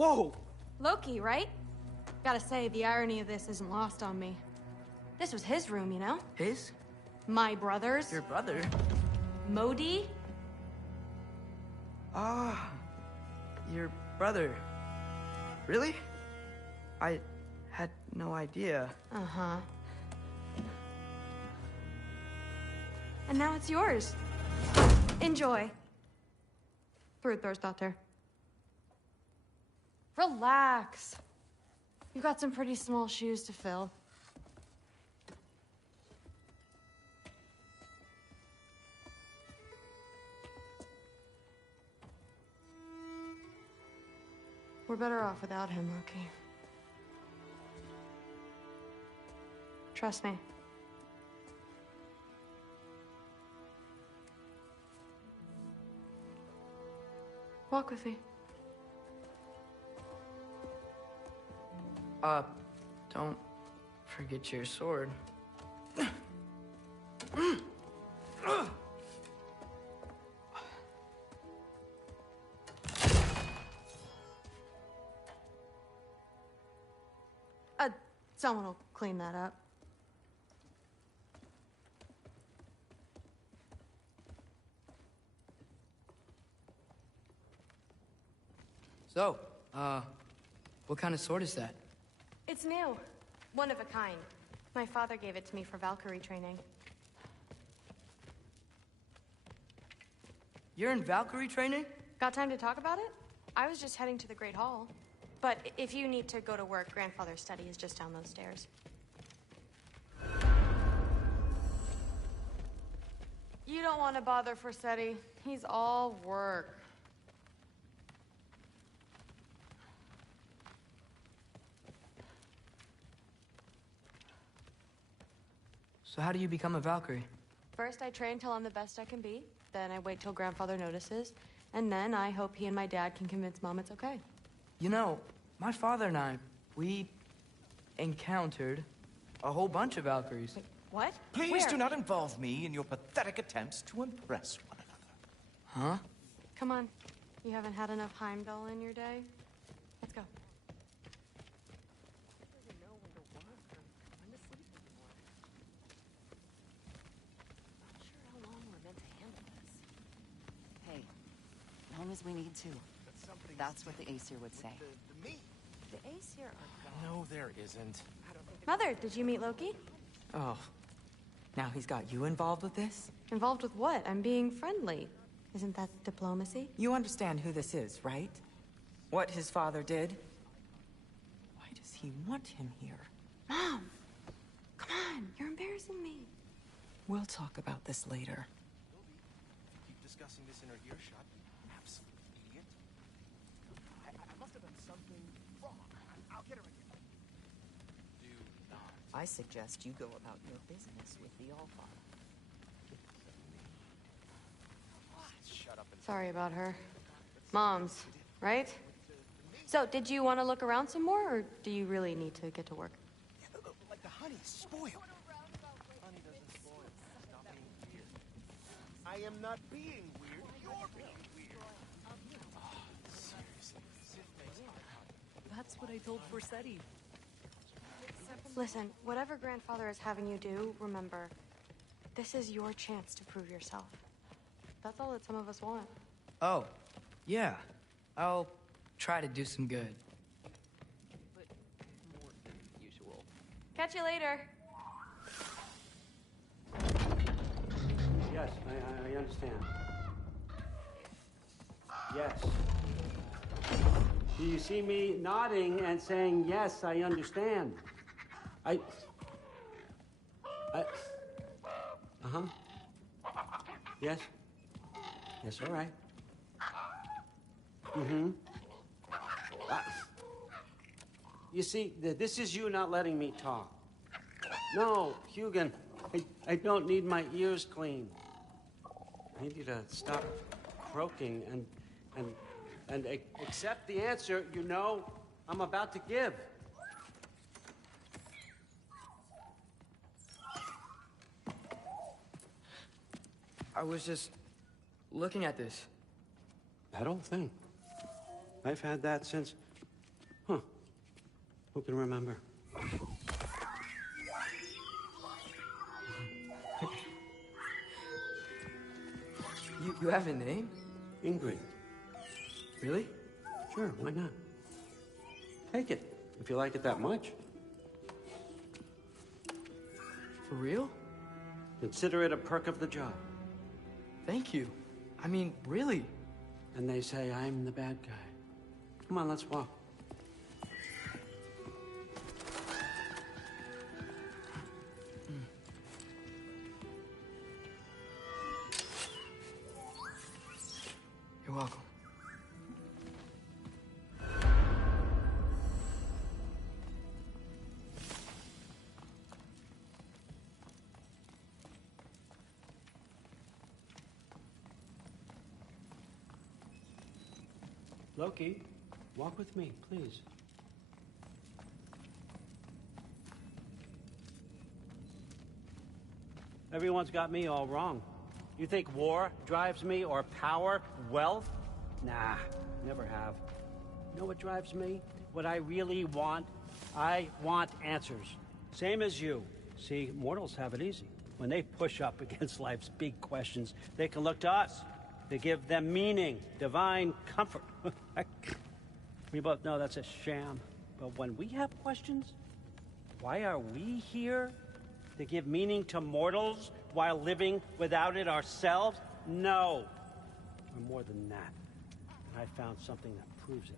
Whoa! Loki, right? Gotta say, the irony of this isn't lost on me. This was his room, you know? His? My brother's. Your brother? Modi? Ah, your brother. Really? I had no idea. Uh-huh. And now it's yours. Enjoy. Daughter. Relax. You've got some pretty small shoes to fill. We're better off without him, Loki. Trust me. Walk with me. Don't forget your sword. Someone will clean that up. So, what kind of sword is that? It's new. One of a kind. My father gave it to me for Valkyrie training. You're in Valkyrie training? Got time to talk about it? I was just heading to the Great Hall. But if you need to go to work, Grandfather's study is just down those stairs. You don't want to bother Forseti. He's all work. So how do you become a Valkyrie? First, I train till I'm the best I can be. Then I wait till Grandfather notices. And then I hope he and my dad can convince Mom it's okay. You know, my father and I, we encountered a whole bunch of Valkyries. Wait, what? Please Where? do not involve me in your pathetic attempts to impress one another. Huh? Come on. You haven't had enough Heimdall in your day? Let's go. Hey, long as we need to. That's what the Aesir would say. The Aesir are... No, there isn't. Mother, did you meet Loki? Oh. Now he's got you involved with this? Involved with what? I'm being friendly. Isn't that diplomacy? You understand who this is, right? What his father did? Why does he want him here? Mom! Come on, you're embarrassing me. We'll talk about this later. Keep discussing this in her earshot, you absolute idiot. I must have done something wrong. I'll get her again. Do not. I suggest you go about your business with the Allfather. Shut up and Sorry about her. Mom's, right? So, did you want to look around some more, or do you really need to get to work? like the honey's spoiled. Honey doesn't spoil. Stop being weird. I am not being weird. You're being weird. Oh, seriously. That's what I told Forseti. Listen, whatever Grandfather is having you do, remember, this is your chance to prove yourself. That's all that some of us want. Oh, yeah. I'll try to do some good. But more than usual. Catch you later. Yes, I understand. Yes. Do you see me nodding and saying, yes, I understand? Uh-huh. Yes? Yes, all right. Mm-hmm. You see, this is you not letting me talk. No, Hugin, I don't need my ears cleaned. I need you to stop croaking and accept the answer you know I'm about to give. I was just looking at this. That old thing. I've had that since Who can remember? You have a name? Ingrid. Really? Sure, why not? Take it, if you like it that much. For real? Consider it a perk of the job. Thank you. I mean, really. And they say I'm the bad guy. Come on, let's walk. You're welcome. Loki, walk with me, please. Everyone's got me all wrong. You think war drives me, or power, wealth? Nah, never have. You know what drives me? What I really want? I want answers. Same as you. See, mortals have it easy. When they push up against life's big questions, they can look to us. They give them meaning, divine comfort. We both know that's a sham. But when we have questions, why are we here? To give meaning to mortals while living without it ourselves? No. We're more than that. And I found something that proves it.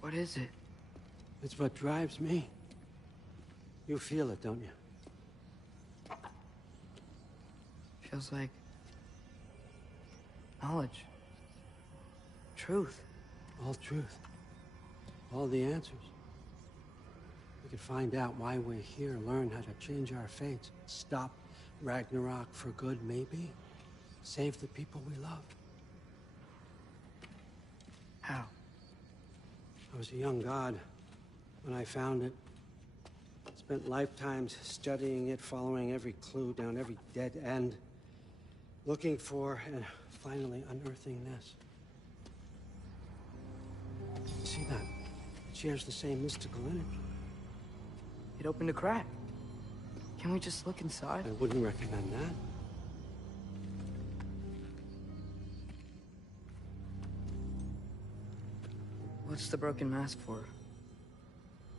What is it? It's what drives me. You feel it, don't you? Feels like knowledge. Truth. All truth. All the answers. We could find out why we're here, learn how to change our fates, stop Ragnarok for good, maybe. Save the people we love. How? I was a young god when I found it. Spent lifetimes studying it, following every clue down every dead end, looking for and finally unearthing this. See that? It shares the same mystical energy. It opened a crack. Can we just look inside? I wouldn't recommend that. What's the broken mask for?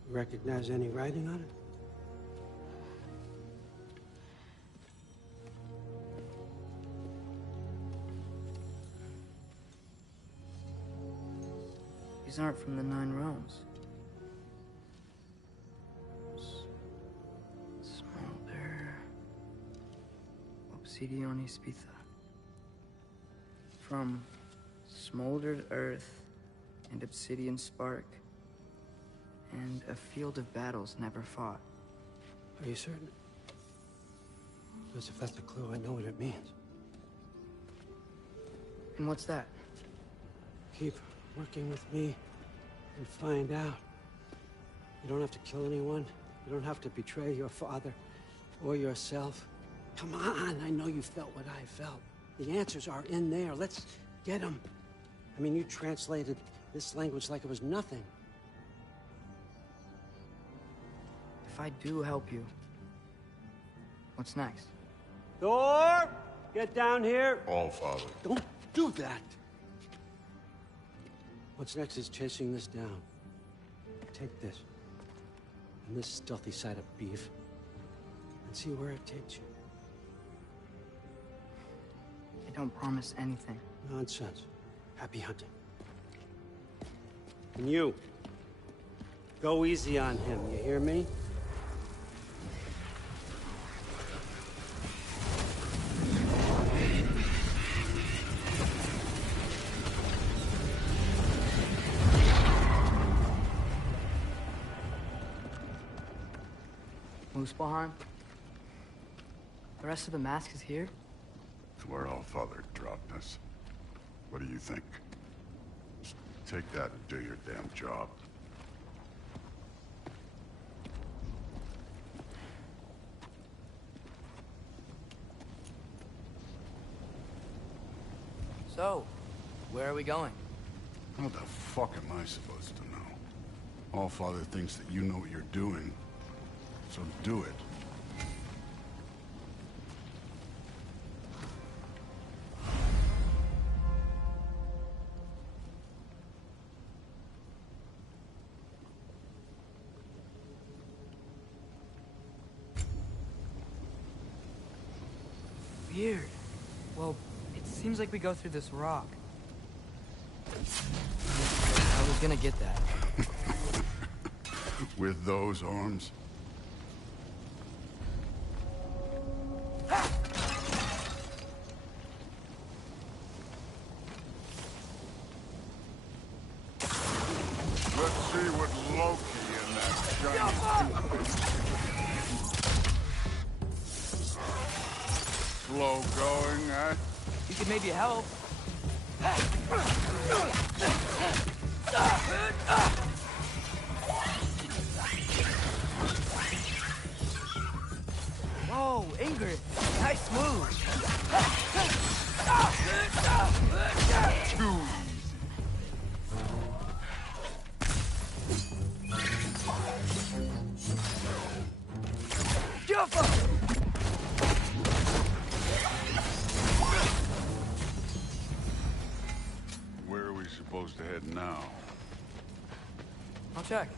Recognize any writing on it? These aren't from the Nine Realms. Smolder. Obsidion Ispitha. From smoldered earth and obsidian spark, and a field of battles never fought. Are you certain? Because if that's a clue, I know what it means. And what's that? Keep working with me and find out. You don't have to kill anyone. You don't have to betray your father or yourself. Come on, I know you felt what I felt. The answers are in there. Let's get them. I mean, you translated this language like it was nothing. If I do help you, what's next? Thor! Get down here! All, Father. Don't do that! What's next is chasing this down. Take this, and this stealthy side of beef, and see where it takes you. I don't promise anything. Nonsense. Happy hunting. And you, go easy on him, you hear me? Muspelheim? The rest of the mask is here? It's where All Father dropped us. What do you think? Just take that and do your damn job. So, Where are we going? How the fuck am I supposed to know? Allfather thinks that you know what you're doing, so do it. Weird. Well, it seems like we go through this rock. I was gonna get that. With those arms? Let's see what Loki and that giant slow going, eh? You could maybe help. Whoa, Ingrid, nice move. Too Where are we supposed to head now? I'll check.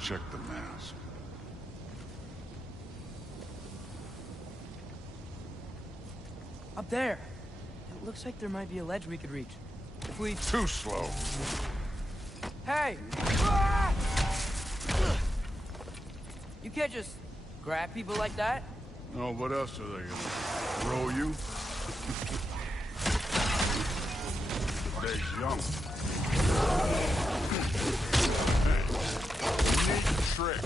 Check the mask. Up there. It looks like there might be a ledge we could reach. If we... Too slow. Hey! You can't just grab people like that. Oh, what else are they gonna throw you? They jump. Neat trick.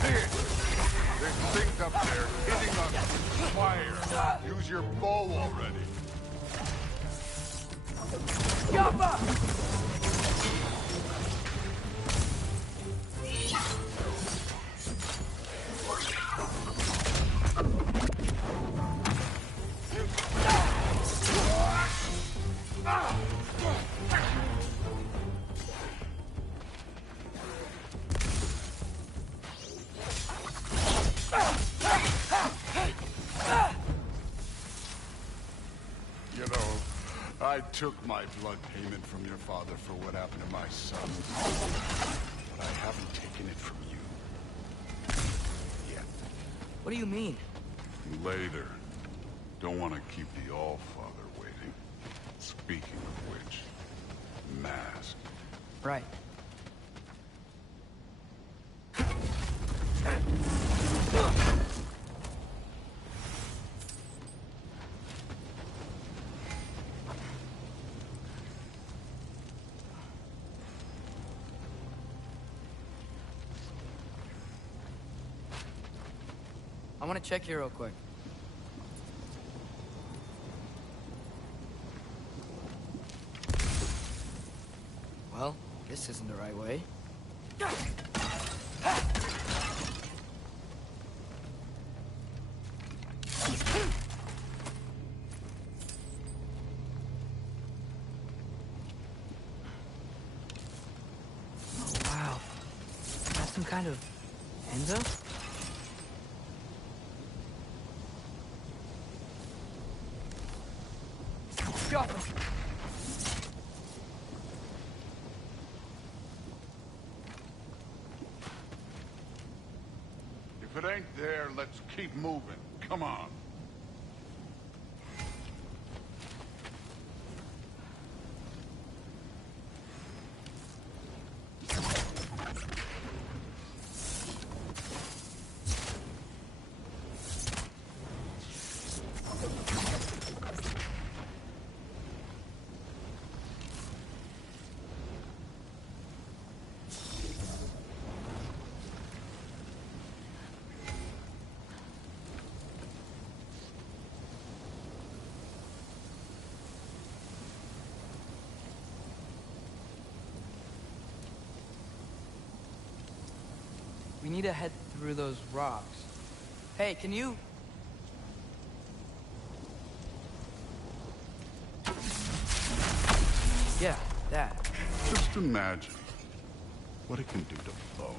Kid, there's things up there hitting us with fire. Use your bow already. Yappa! You know, I took my blood payment from your father for what happened to my son. But I haven't taken it from you. Yet. What do you mean? Later. Don't want to keep the Allfather waiting. Speaking of which, mask. Right. I want to check here real quick. Well, this isn't the right way. Oh, wow. That's some kind of Enzo? Drop him! If it ain't there, let's keep moving. Come on. We need to head through those rocks. Hey, can you... Yeah, that. Just imagine what it can do to bone.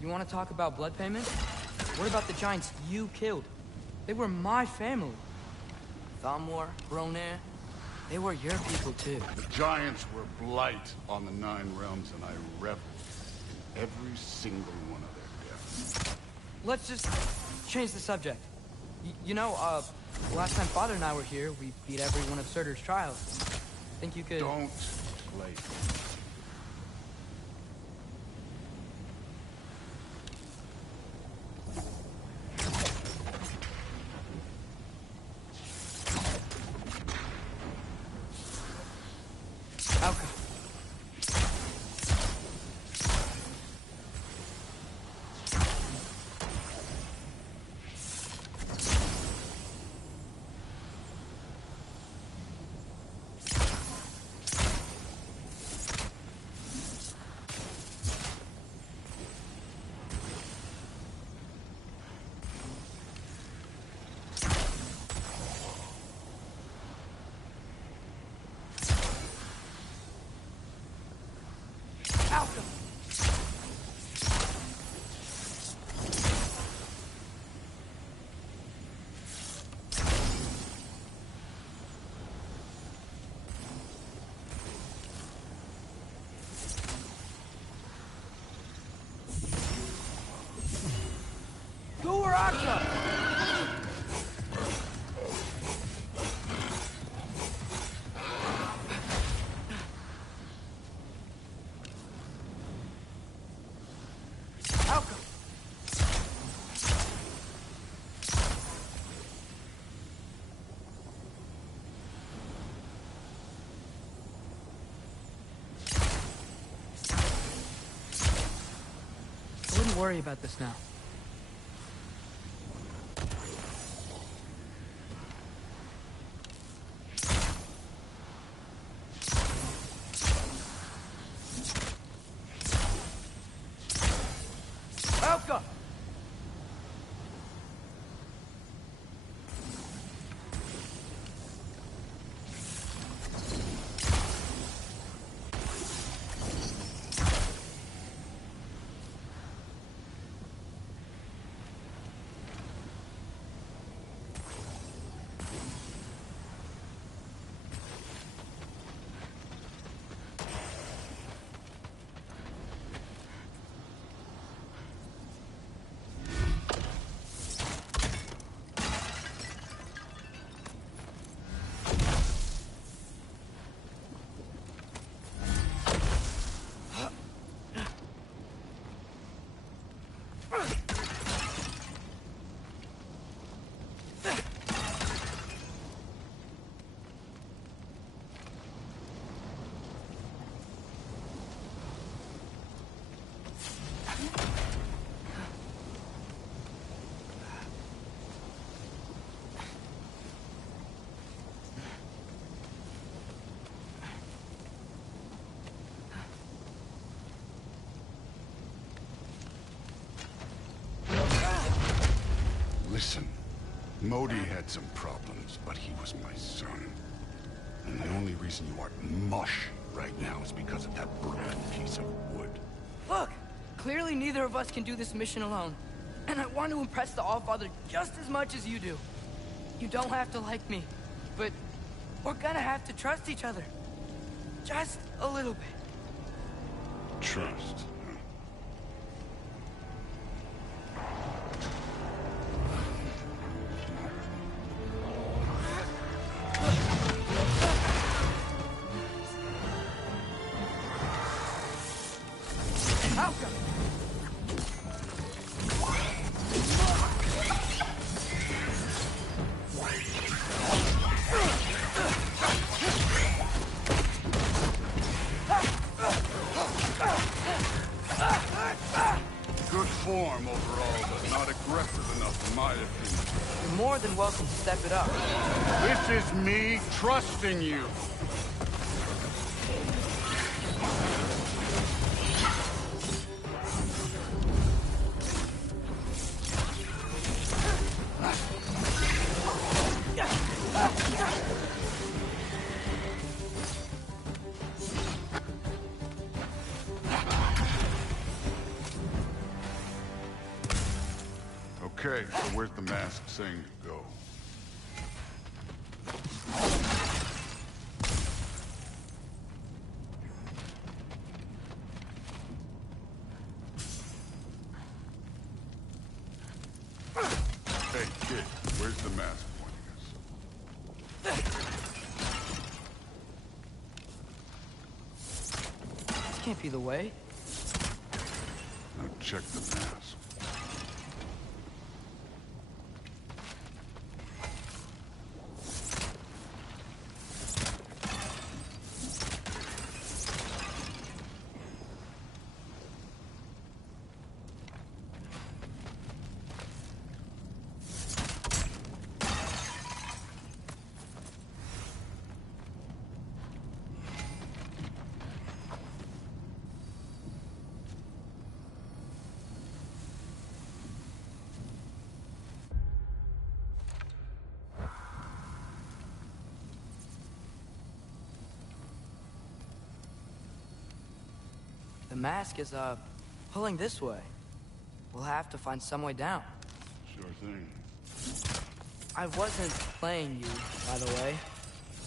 You want to talk about blood payment? What about the giants you killed? They were my family. Thamor, Ronair, they were your people too. The giants were blight on the 9 realms, and I reveled in every single one of their deaths. Let's just change the subject. You know, last time Father and I were here, we beat every one of Surtur's trials. Think you could... Don't play. Alka. Alka. Go Alka. Alka. I wouldn't worry about this now. Alka! Modi had some problems, but he was my son. And the only reason you aren't mush right now is because of that broken piece of wood. Look! Clearly neither of us can do this mission alone. And I want to impress the Allfather just as much as you do. You don't have to like me, but we're gonna have to trust each other. Just a little bit. Trust. Outcome! Good form overall, but not aggressive enough in my opinion. You're more than welcome to step it up. This is me trusting you. Okay, so where's the mask saying to go? Hey, kid, where's the mask pointing us? This can't be the way. Now check the mask. The mask is, pulling this way. We'll have to find some way down. Sure thing. I wasn't playing you, by the way.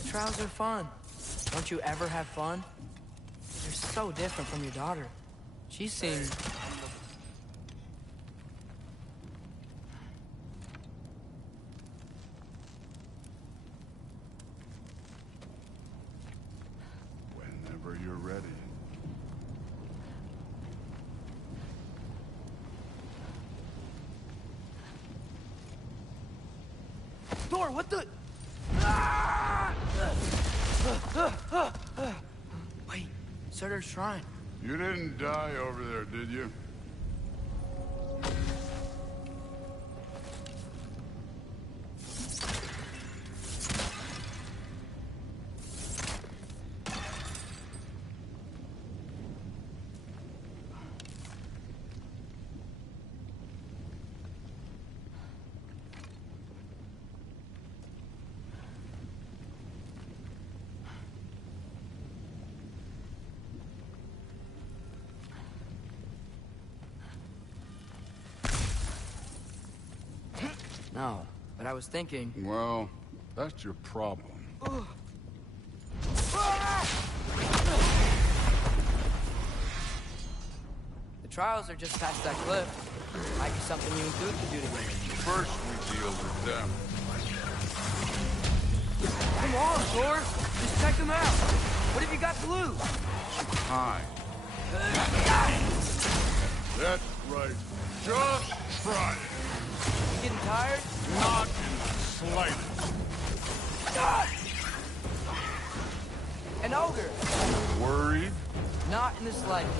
The trials are fun. Don't you ever have fun? You're so different from your daughter. She seems... Whenever you're ready. Thor, what the... Wait, Surtur's shrine. You didn't die over there, did you? No, but I was thinking... Well, that's your problem. The trials are just past that cliff. Might be something you and Dude could do together. First, we deal with them. Come on, Thor! Just check them out! What have you got to lose? Hi. That's right. Just try it. You getting tired? Not in the slightest. An ogre! Worried? Not in the slightest.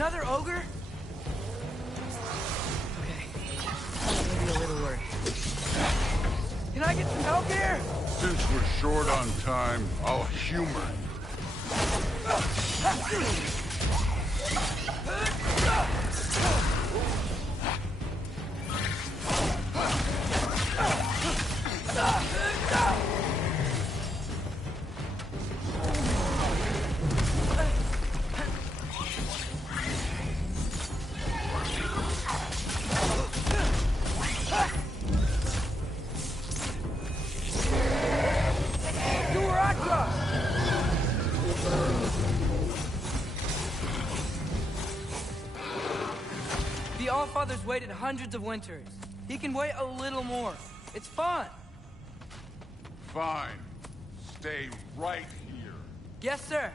Another ogre? Okay. Maybe a little worried. Can I get some help here? Since we're short on time, I'll humor you. The Allfather's waited hundreds of winters. He can wait a little more. It's fun. Fine. Stay right here. Yes, sir.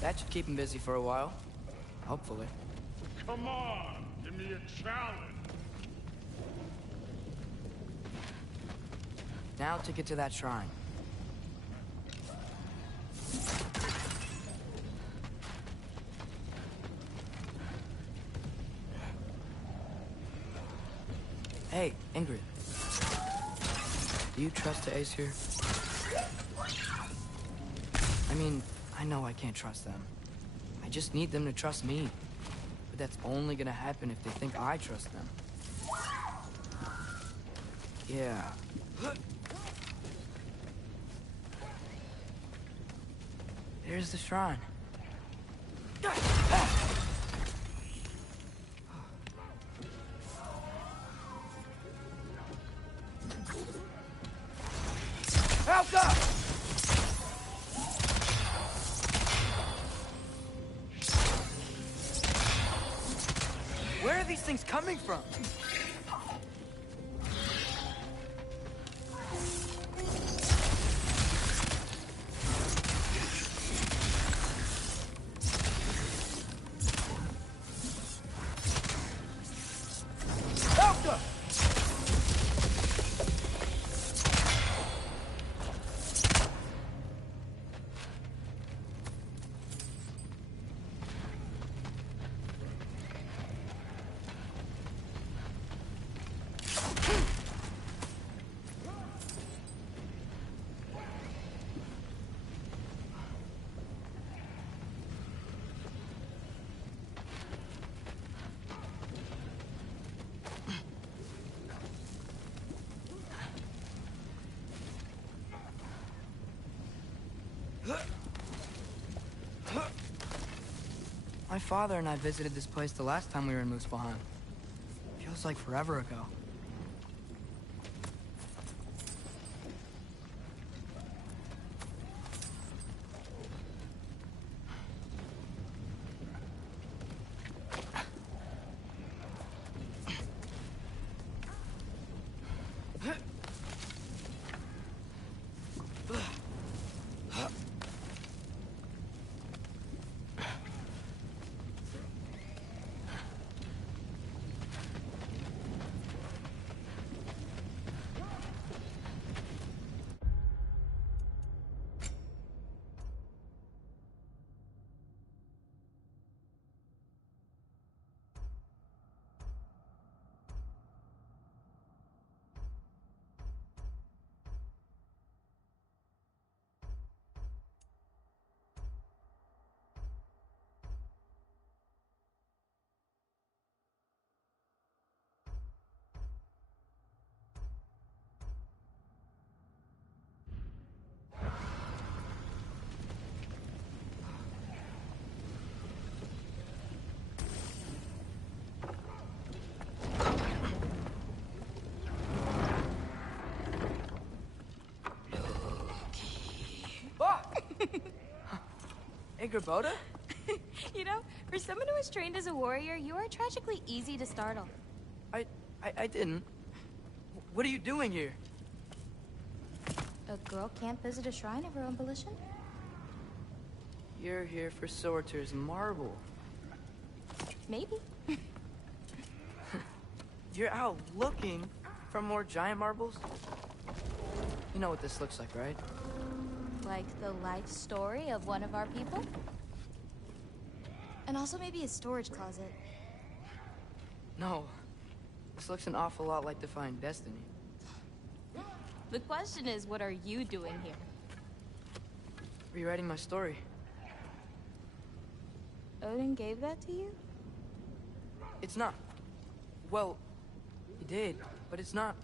That should keep him busy for a while. Hopefully. Come on, give me a challenge. Now to get to that shrine. Hey, Ingrid. Do you trust the Aesir? I mean, I know I can't trust them. I just need them to trust me. But that's only gonna happen if they think I trust them. Yeah. There's the shrine. Helga! Where are these things coming from? Helga! My father and I visited this place the last time we were in Muspelheim. Feels like forever ago. Ingrid? You know, for someone who was trained as a warrior, you are tragically easy to startle. I didn't. What are you doing here? A girl can't visit a shrine of her own volition? You're here for Sorter's marble. Maybe. You're out looking for more giant marbles? You know what this looks like, right? Like the life story of one of our people? And also maybe a storage closet. No. This looks an awful lot like Defying Destiny. The question is, what are you doing here? Rewriting my story. Odin gave that to you? It's not. Well, he did, but it's not.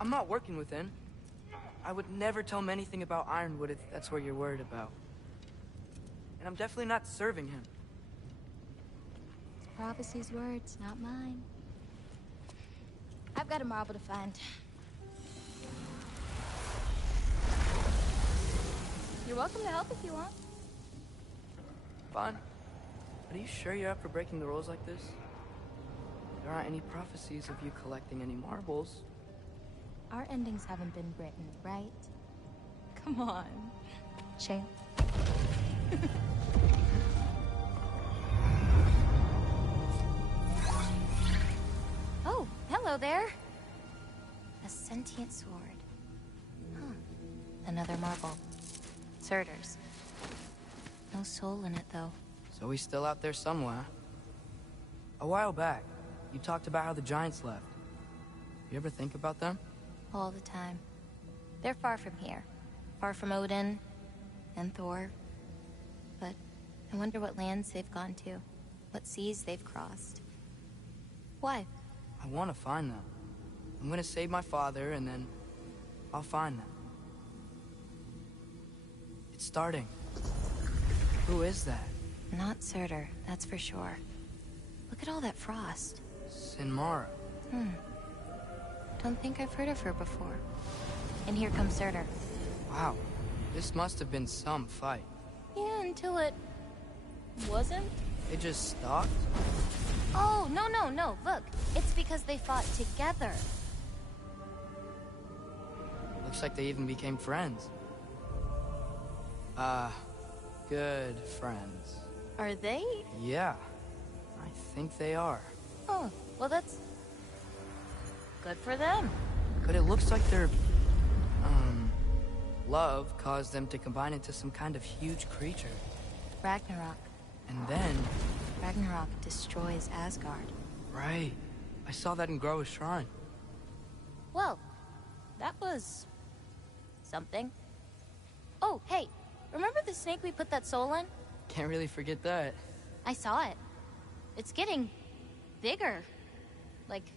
I'm not working with him. I would never tell him anything about Ironwood if that's what you're worried about. And I'm definitely not serving him. It's Prophecy's words, not mine. I've got a marble to find. You're welcome to help if you want. Fine. But are you sure you're up for breaking the rules like this? There aren't any prophecies of you collecting any marbles. Our endings haven't been written, right? Come on. Shame. Oh, hello there. A sentient sword. Huh. Another marble. Surtur's. No soul in it, though. So he's still out there somewhere. A while back, you talked about how the giants left. You ever think about them? All the time. They're far from here. Far from Odin and Thor. But I wonder what lands they've gone to. What seas they've crossed. Why? I want to find them. I'm gonna save my father, and then I'll find them. It's starting. Who is that? Not Surtur, that's for sure. Look at all that frost. Sinmara. Don't think I've heard of her before. And here comes Surtur. Wow. This must have been some fight. Yeah, until it... wasn't? It just stopped? Oh, no. Look, it's because they fought together. Looks like they even became friends. Good friends. Are they? Yeah. I think they are. Oh, well that's... good for them. But it looks like their... love caused them to combine into some kind of huge creature. Ragnarok. And then... Ragnarok destroys Asgard. Right. I saw that in Groa's shrine. Well, that was... something. Oh, hey, remember the snake we put that soul in? Can't really forget that. I saw it. It's getting... bigger. Like,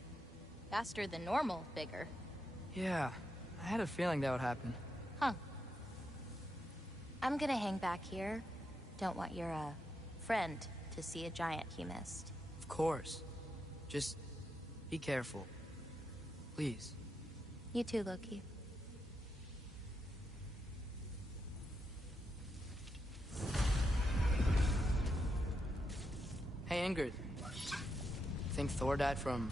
faster than normal bigger. Yeah, I had a feeling that would happen. Huh. I'm gonna hang back here. Don't want your, friend to see a giant he missed. Of course. Just be careful. Please. You too, Loki. Hey, Ingrid. Think Thor died from...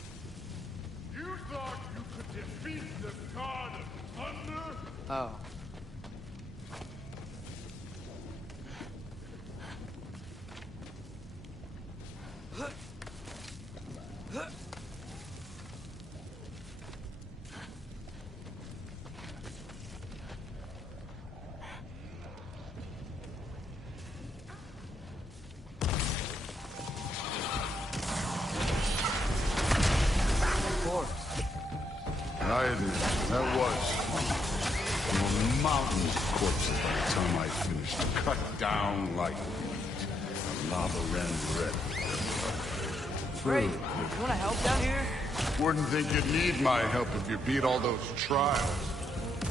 You thought you could defeat the god of thunder? Oh. That was a mountain of corpses by the time I finished. Cut down like wheat. Lava ran red. Great. You wanna help down here? Wouldn't think you'd need my help if you beat all those trials.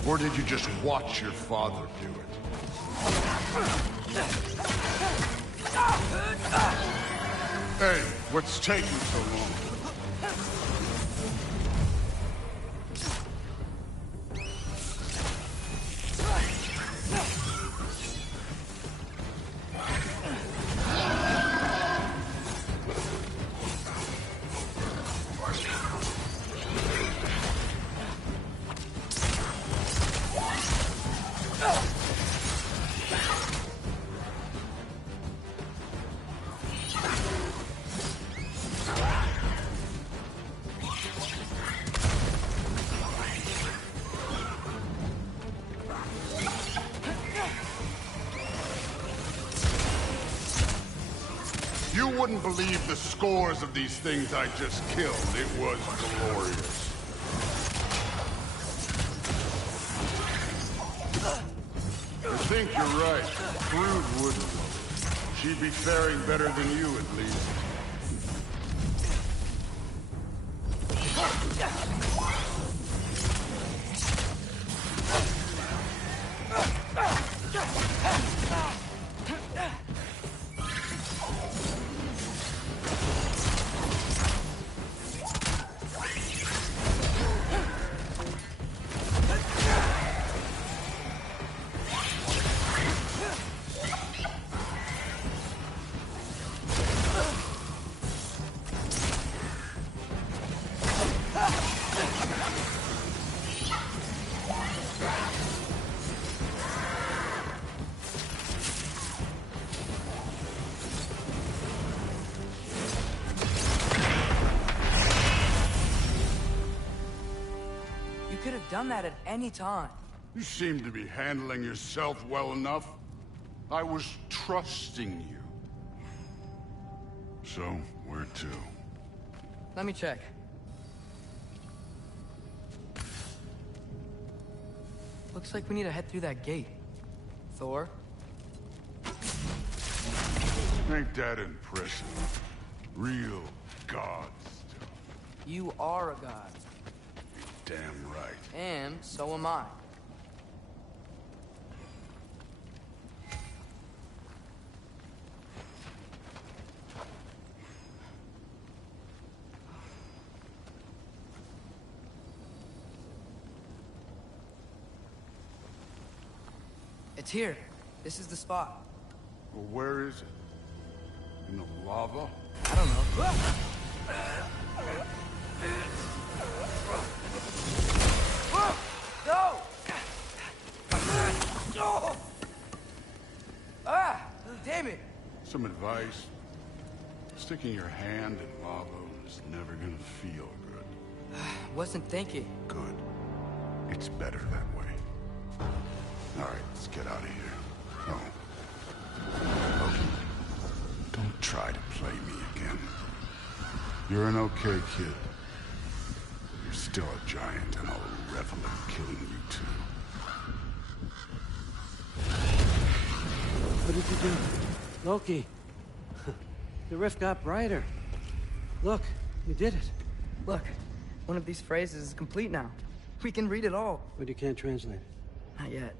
Or did you just watch your father do it? Hey, what's taking so long? You wouldn't believe the scores of these things I just killed. It was glorious. I think you're right. Brood wouldn't. She'd be faring better than you, at least. You could have done that at any time. You seem to be handling yourself well enough. I was trusting you. So, where to? Let me check. Looks like we need to head through that gate. Thor? Ain't that impressive? Real god stuff. You are a god. Damn right. And so am I. It's here. This is the spot. Well, where is it? In the lava? I don't know. No! Ah! Damn it! Some advice? Sticking your hand in lava is never gonna feel good. Wasn't thinking. Good. It's better that way. Alright, let's get out of here. No. Loki, don't try to play me again. You're an okay kid. You're still a giant, and I'll revel in killing you too. What did you do? Loki. The rift got brighter. Look, you did it. Look, one of these phrases is complete now. We can read it all. But you can't translate it. Not yet.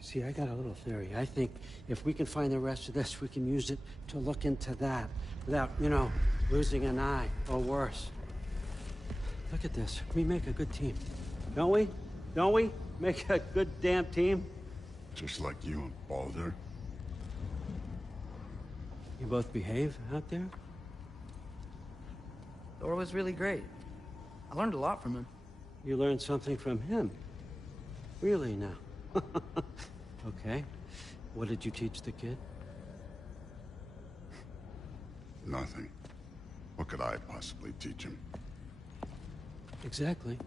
See, I got a little theory. I think if we can find the rest of this, we can use it to look into that without, losing an eye or worse. Look at this. We make a good team. Don't we? Don't we? Make a good damn team? Just like you and Baldur. You both behave out there? Thor was really great. I learned a lot from him. You learned something from him? Really now? Okay. What did you teach the kid? Nothing. What could I possibly teach him? Exactly.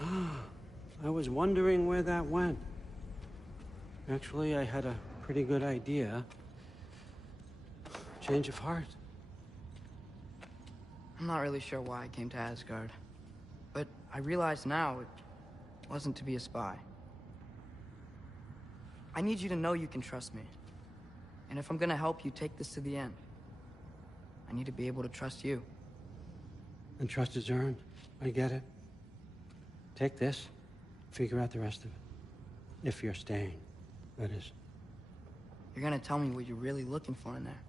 I was wondering where that went. Actually, I had a pretty good idea. Change of heart. I'm not really sure why I came to Asgard. But I realize now it wasn't to be a spy. I need you to know you can trust me. And if I'm gonna help you take this to the end, I need to be able to trust you. And trust is earned. I get it. Take this. Figure out the rest of it. If you're staying, that is. You're gonna tell me what you're really looking for in there.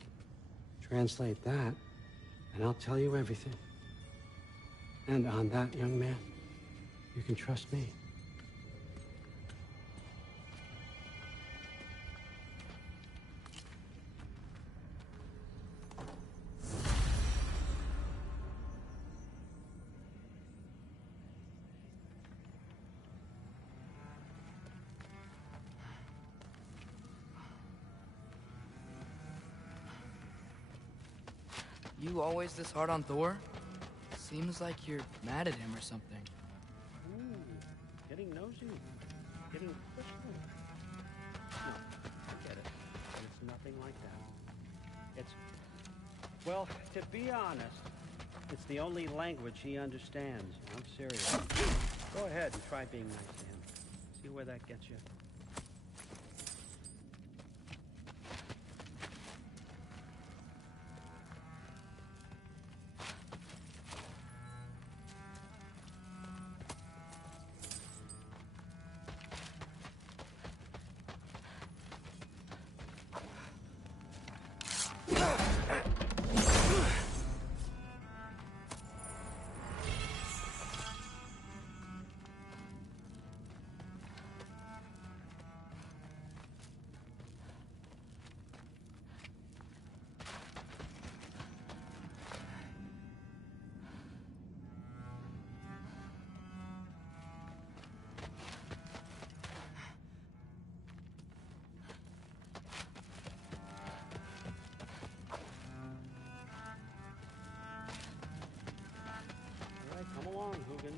Translate that, and I'll tell you everything. And on that, young man, you can trust me. You always this hard on Thor? Seems like you're mad at him or something. Ooh, getting nosy. Getting personal. No, I get it. nothing like that. It's... Well, to be honest, it's the only language he understands. I'm serious. Go ahead and try being nice to him. See where that gets you. Come along, Hugin.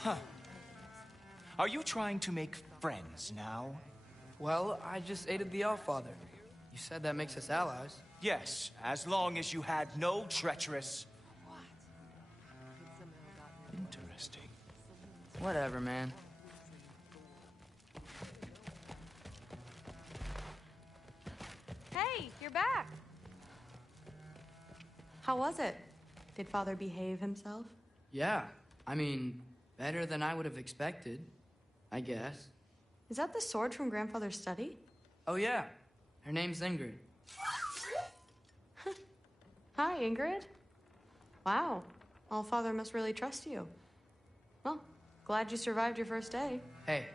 Huh. Are you trying to make friends now? Well, I just aided the Allfather. You said that makes us allies. Yes, as long as you had no treacherous... Interesting. Whatever, man. Hey, you're back. How was it? Did Father behave himself? Yeah, I mean, better than I would have expected, I guess. Is that the sword from Grandfather's study? Oh yeah, her name's Ingrid. Hi, Ingrid. Wow, Allfather must really trust you. Well, glad you survived your first day. Hey,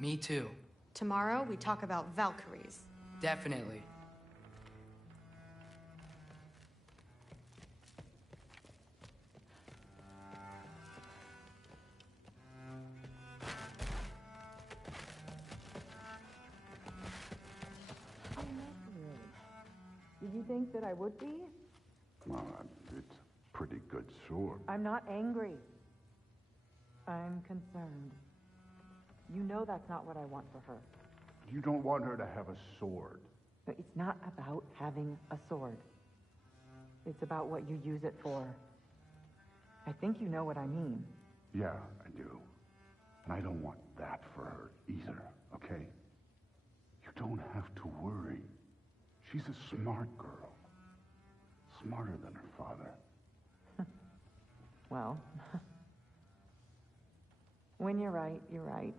me too. Tomorrow, we talk about Valkyries. Definitely. Did you you think that I would be? Well, it's a pretty good sword. I'm not angry. I'm concerned. You know that's not what I want for her. You don't want her to have a sword. But it's not about having a sword. It's about what you use it for. I think you know what I mean. Yeah, I do. And I don't want that for her either, okay? You don't have to worry. She's a smart girl. Smarter than her father. Well, when you're right, you're right.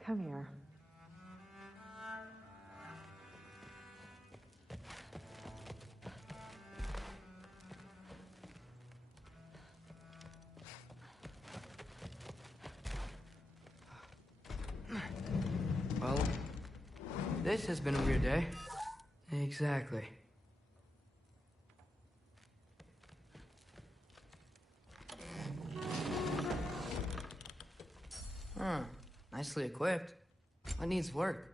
Come here. Well, this has been a weird day. Exactly. Huh. Nicely equipped. What needs work?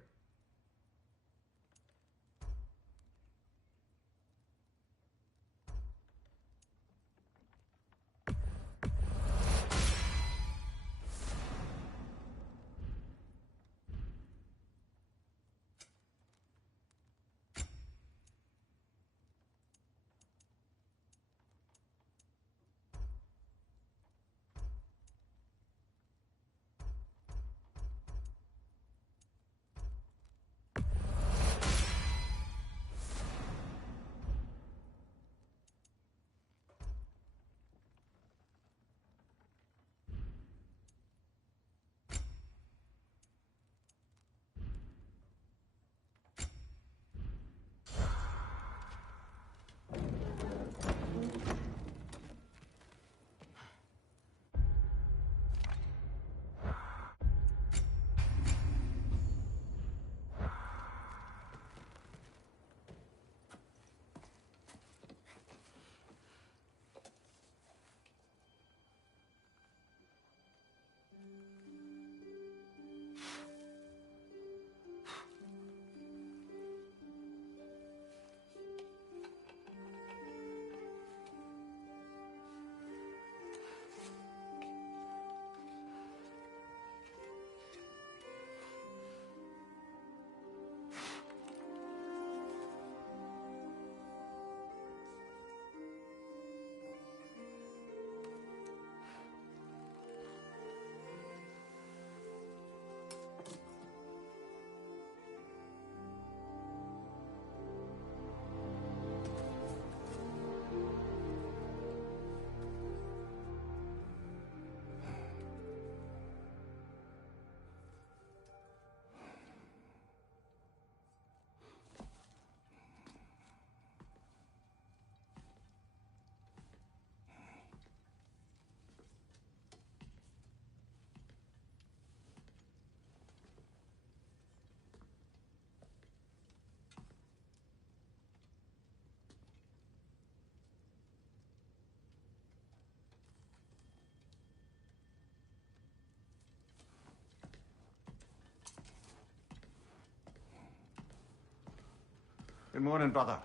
Good morning, brother.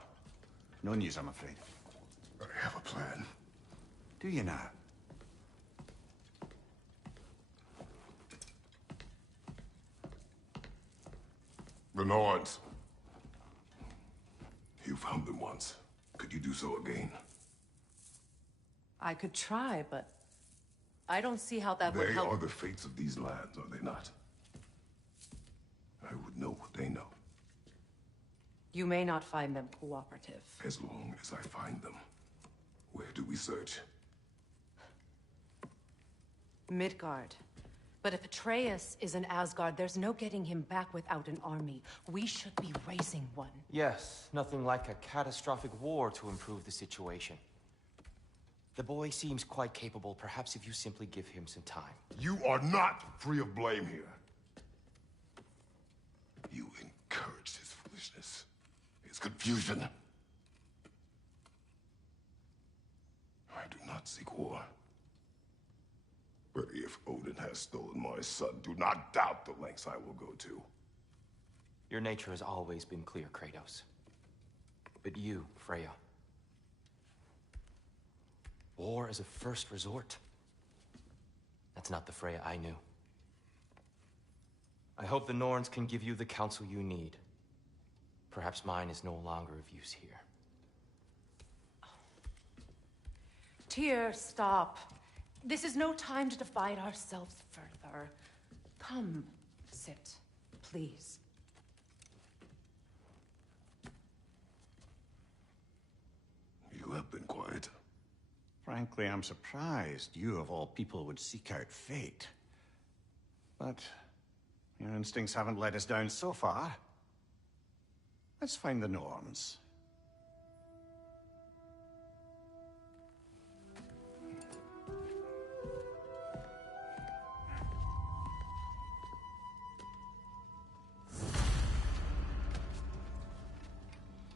No news, I'm afraid. I have a plan. Do you now? The Norns. You found them once. Could you do so again? I could try, but I don't see how that would They help. are the fates of these lands, are they not? I would know what they know, You may not find them cooperative. as long as I find them. Where do we search? Midgard. But if Atreus is in Asgard, there's no getting him back without an army. We should be raising one. Yes, nothing like a catastrophic war to improve the situation. The boy seems quite capable. Perhaps if you simply give him some time. You are not free of blame here. You encouraged his foolishness, his confusion. I do not seek war. If Odin has stolen my son, do not doubt the lengths I will go to. Your nature has always been clear, Kratos. But you, Freya. War as a first resort. That's not the Freya I knew. I hope the Norns can give you the counsel you need. Perhaps mine is no longer of use here. Tyr, stop. This is no time to divide ourselves further. Come, sit, please. You have been quiet. Frankly, I'm surprised you, of all people, would seek out fate. But your instincts haven't let us down so far. Let's find the Norns.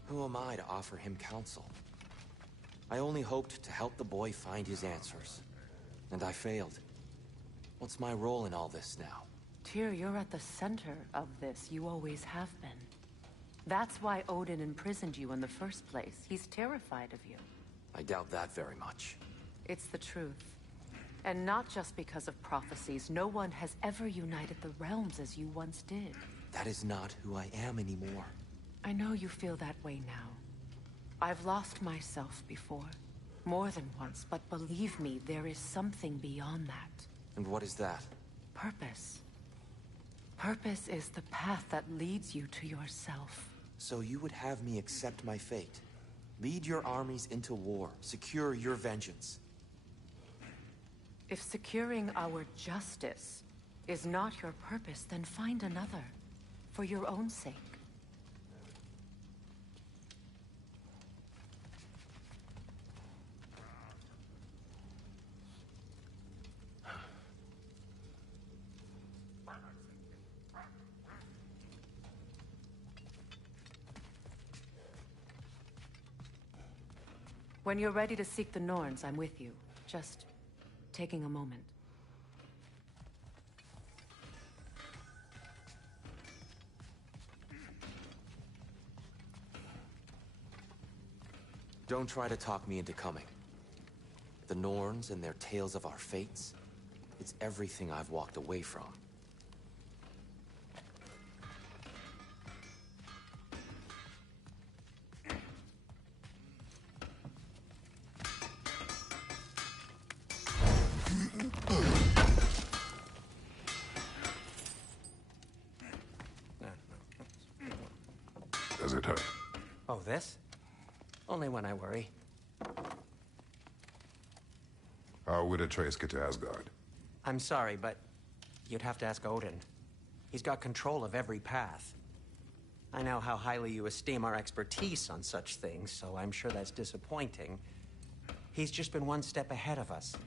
Who am I to offer him counsel? I only hoped to help the boy find his answers. And I failed. What's my role in all this now? Tyr, you're at the center of this. You always have been. That's why Odin imprisoned you in the first place. He's terrified of you. I doubt that very much. It's the truth. And not just because of prophecies. No one has ever united the realms as you once did. That is not who I am anymore. I know you feel that way now. I've lost myself before. More than once, but believe me, there is something beyond that. And what is that? Purpose. Purpose is the path that leads you to yourself. So you would have me accept my fate? Lead your armies into war, secure your vengeance? If securing our justice is not your purpose, then find another. For your own sake. When you're ready to seek the Norns, I'm with you. Just taking a moment. Don't try to talk me into coming. The Norns and their tales of our fates, it's everything I've walked away from. Does it hurt? Oh, this? Only when I worry. How would Atreus get to Asgard? I'm sorry, but you'd have to ask Odin. He's got control of every path. I know how highly you esteem our expertise on such things, so I'm sure that's disappointing. He's just been one step ahead of us.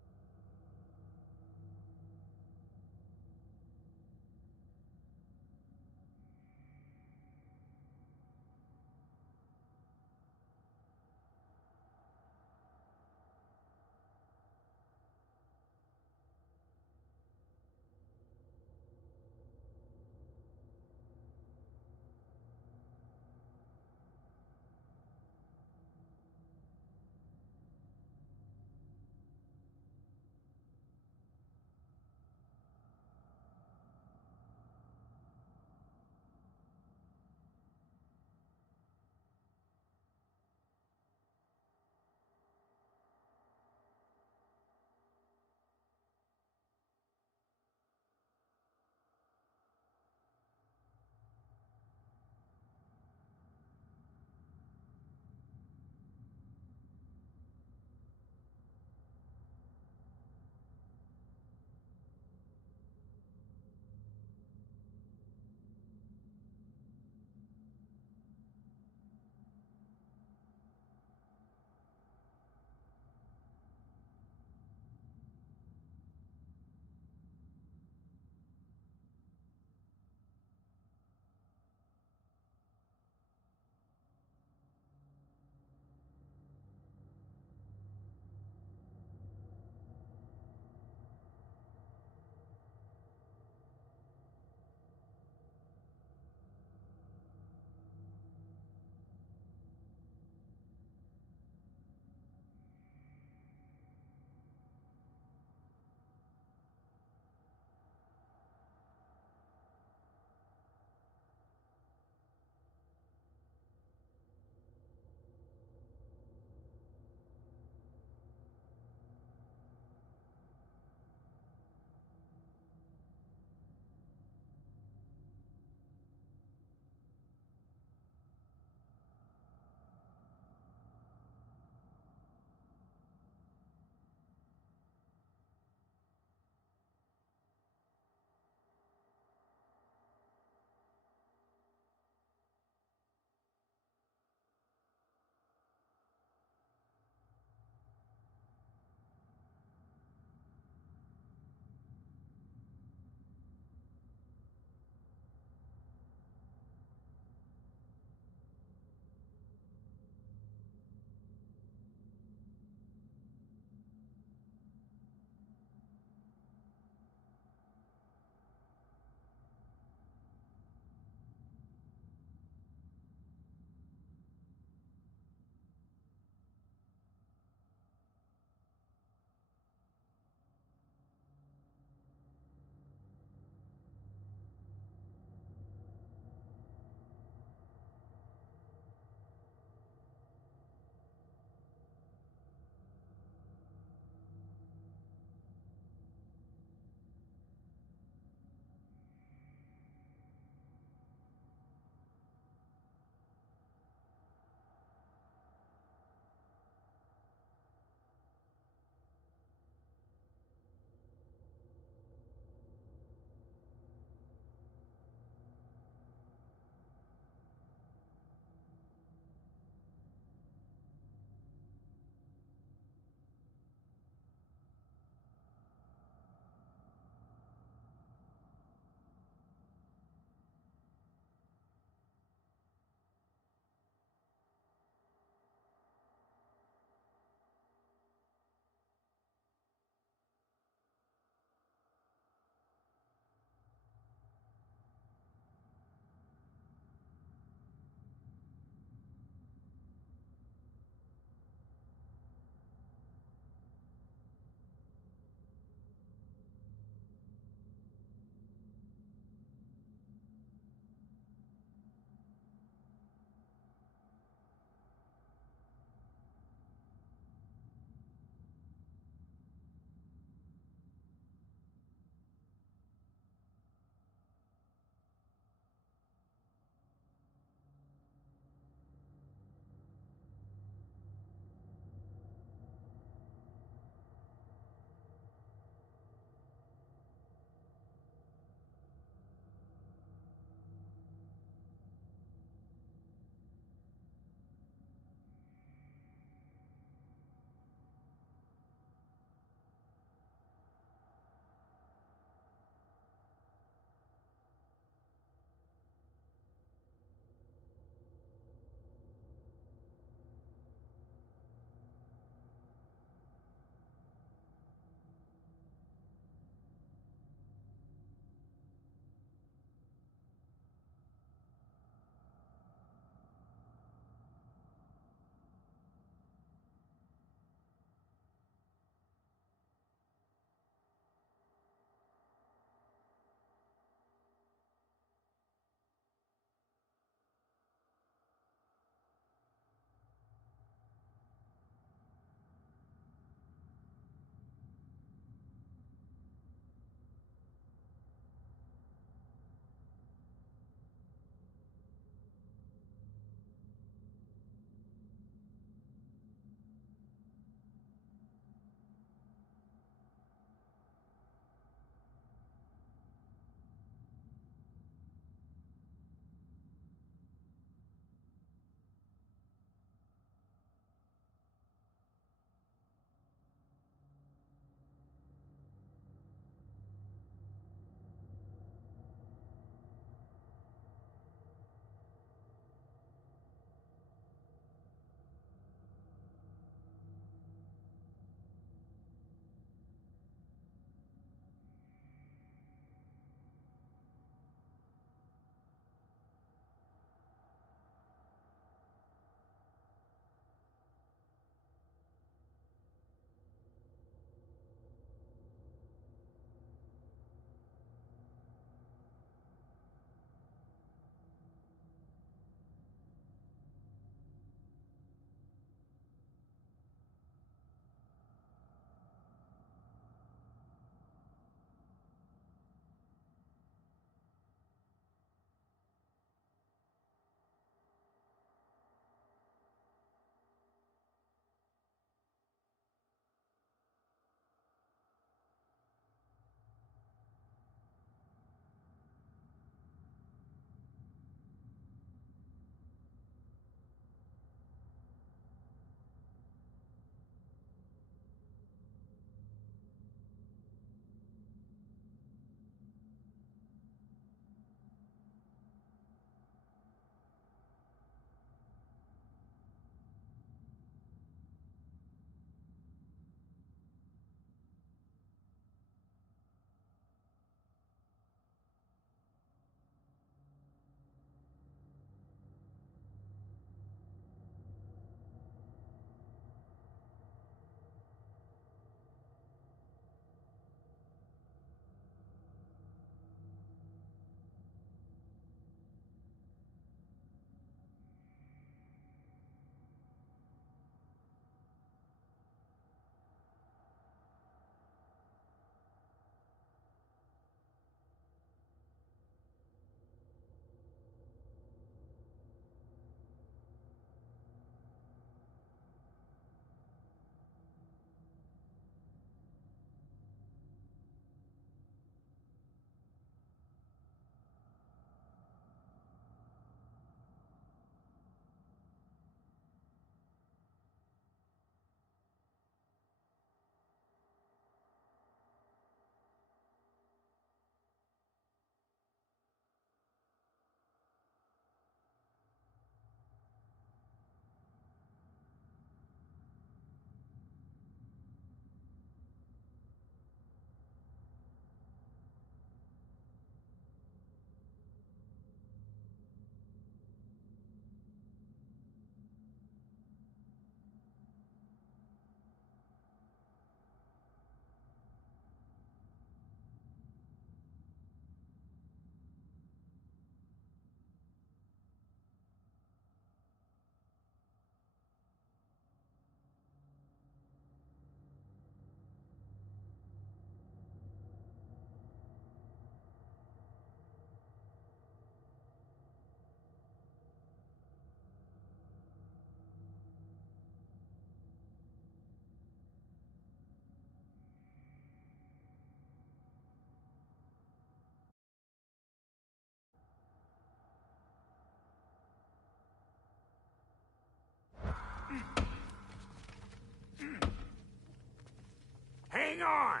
hang on!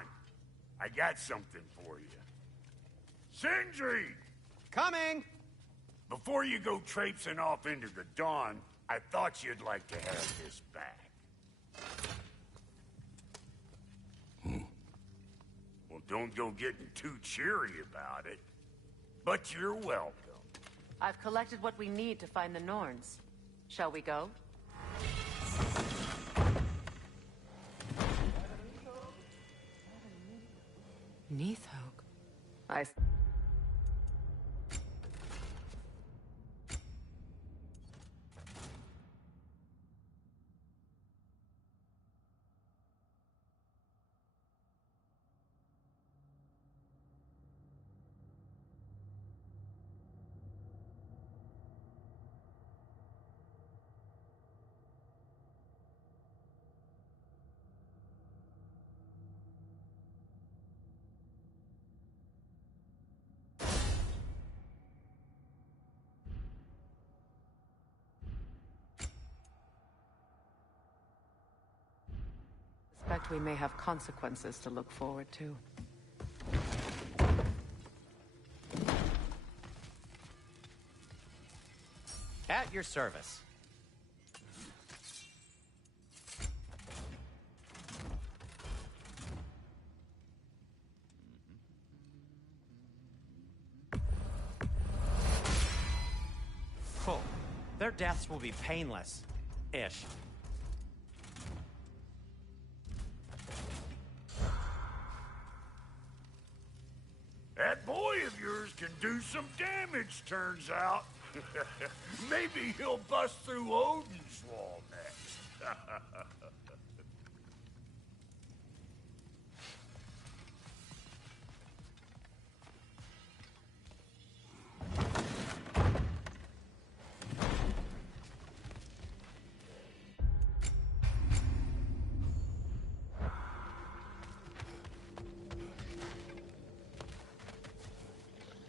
I got something for you. Sindri! Coming! Before you go traipsing off into the dawn, I thought you'd like to have this back. Well, don't go getting too cheery about it. But you're welcome. I've collected what we need to find the Norns. Shall we go? Neathog. I... suspect we may have consequences to look forward to. At your service. Cool. Their deaths will be painless. Ish. That boy of yours can do some damage, turns out. Maybe he'll bust through Odin's wall next.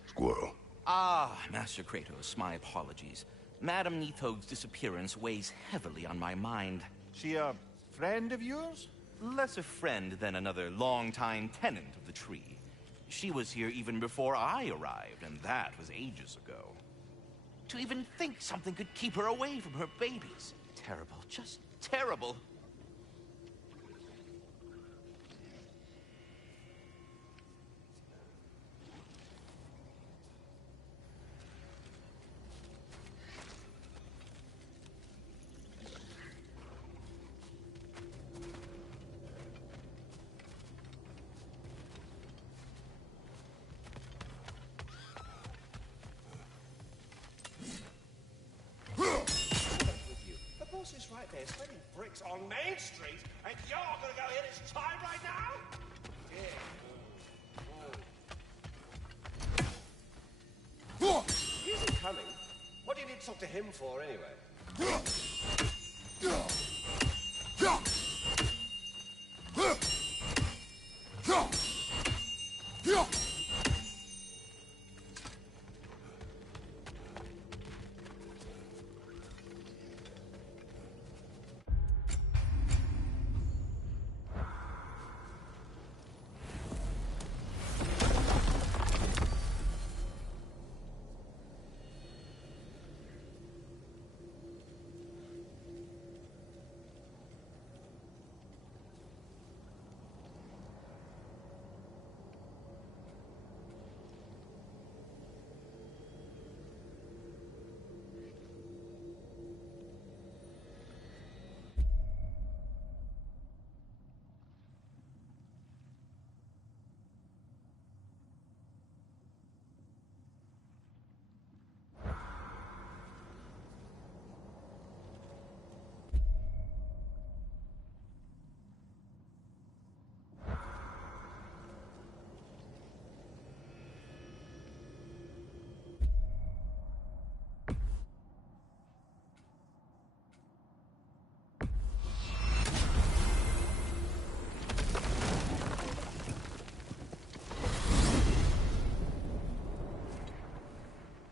Squirrel. Ah, Master Kratos, my apologies. Madame Neathog's disappearance weighs heavily on my mind. She a friend of yours? Less a friend than another longtime tenant of the tree. She was here even before I arrived, and that was ages ago. To even think something could keep her away from her babies. Terrible, just terrible. Is right there, selling bricks on Main Street, and you're gonna go hit his time right now? Yeah. He isn't coming. What do you need to talk to him for, anyway?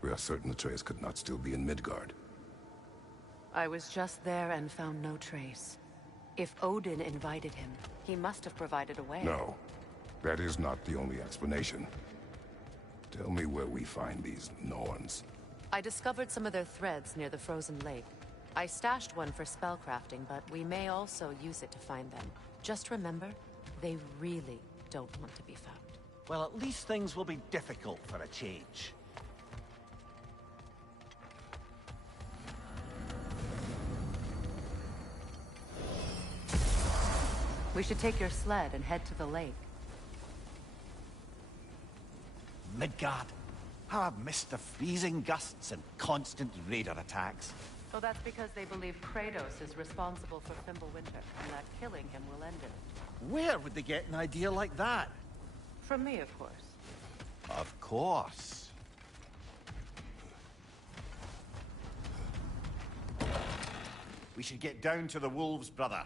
We are certain Atreus could not still be in Midgard. I was just there and found no trace. If Odin invited him, he must have provided a way. No, that is not the only explanation. Tell me where we find these Norns. I discovered some of their threads near the frozen lake. I stashed one for spellcrafting, but we may also use it to find them. Just remember, they really don't want to be found. Well, at least things will be difficult for a change. We should take your sled and head to the lake. Midgard, how I've missed the freezing gusts and constant raider attacks. Well, that's because they believe Kratos is responsible for Fimbulwinter, and that killing him will end it. Where would they get an idea like that? From me, of course. Of course. We should get down to the wolves, brother.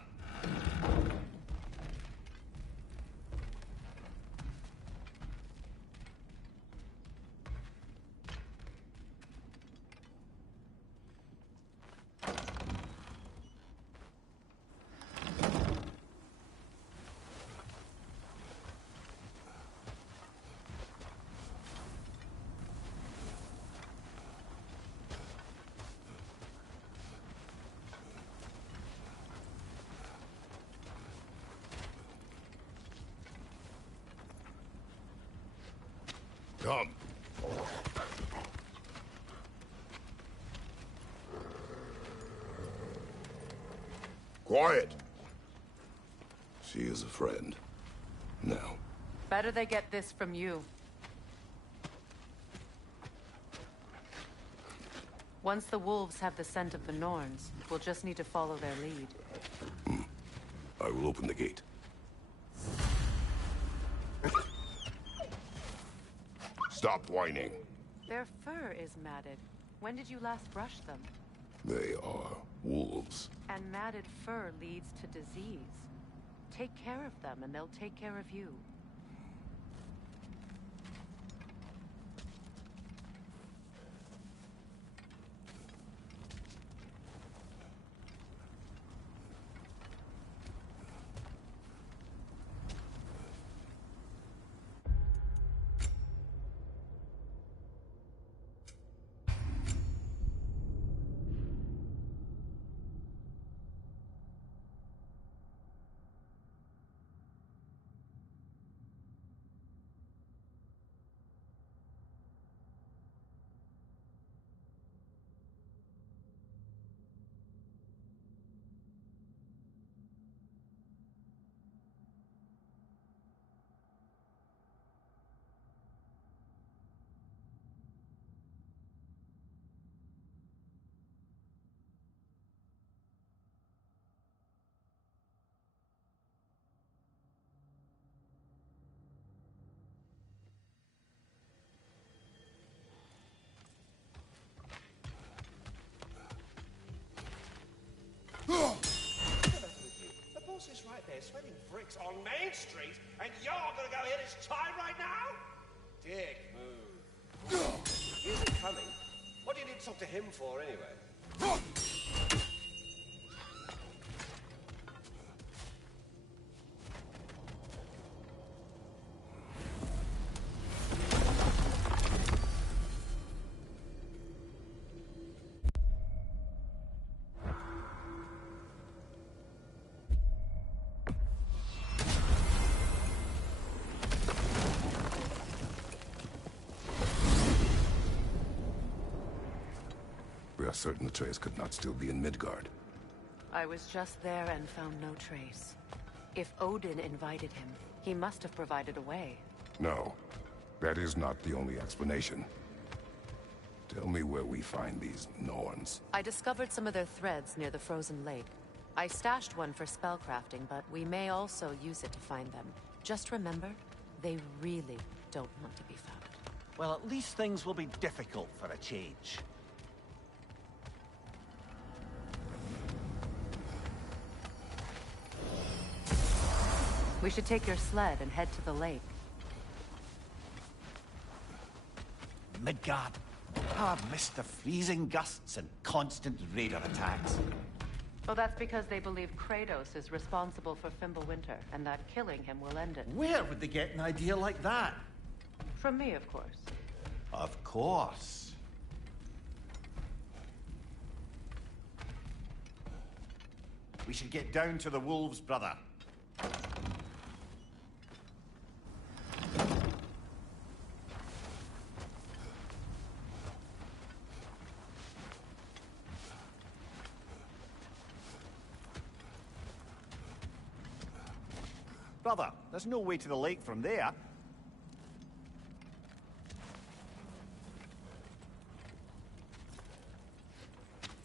Come. Quiet. She is a friend. Now. Better they get this from you. Once the wolves have the scent of the Norns, we'll just need to follow their lead. I will open the gate. Stop whining. Their fur is matted. When did you last brush them? They are wolves. And matted fur leads to disease. Take care of them, and they'll take care of you. The boss is right there, sweating bricks on Main Street, and you're gonna go hit his tie right now? Dick move. He isn't coming. What do you need to talk to him for, anyway? We are certain the trace could not still be in Midgard. I was just there and found no trace. If Odin invited him, he must have provided a way. No, that is not the only explanation. Tell me where we find these Norns. I discovered some of their threads near the frozen lake. I stashed one for spellcrafting, but we may also use it to find them. Just remember, they really don't want to be found. Well, at least things will be difficult for a change. We should take your sled and head to the lake. Midgard, how I've missed the freezing gusts and constant raider attacks. Well, that's because they believe Kratos is responsible for Fimbulwinter, and that killing him will end it. Where would they get an idea like that? From me, of course. Of course. We should get down to the wolves, brother. Brother, there's no way to the lake from there.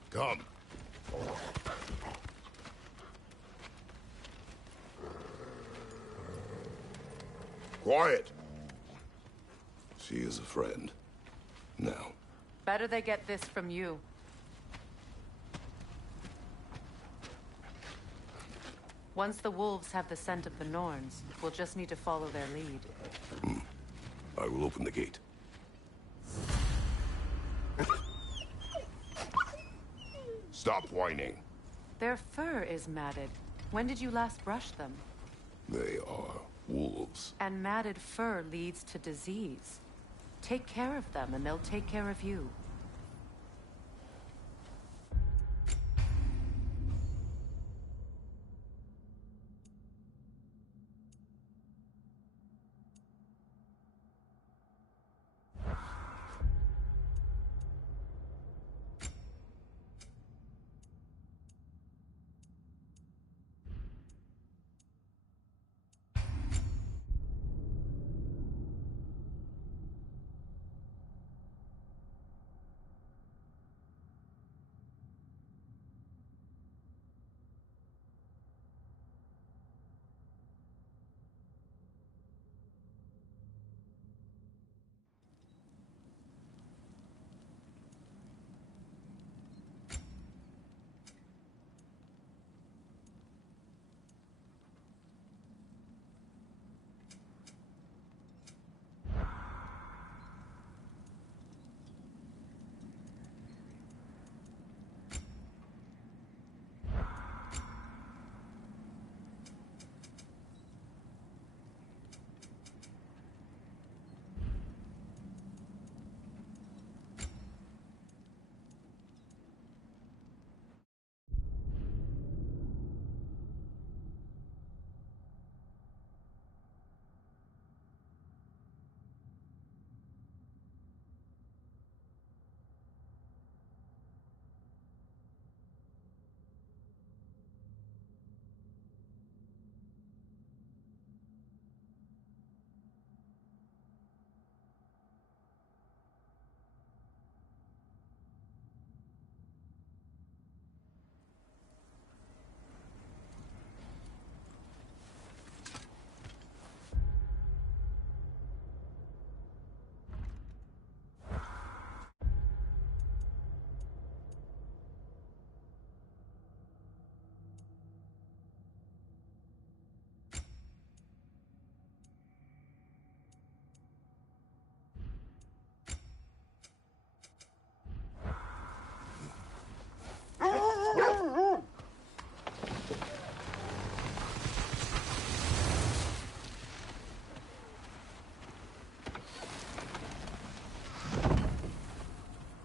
Come. Quiet. She is a friend. Now. Better they get this from you. Once the wolves have the scent of the Norns, we'll just need to follow their lead. I will open the gate. Stop whining. Their fur is matted. When did you last brush them? They are wolves. And matted fur leads to disease. Take care of them, and they'll take care of you.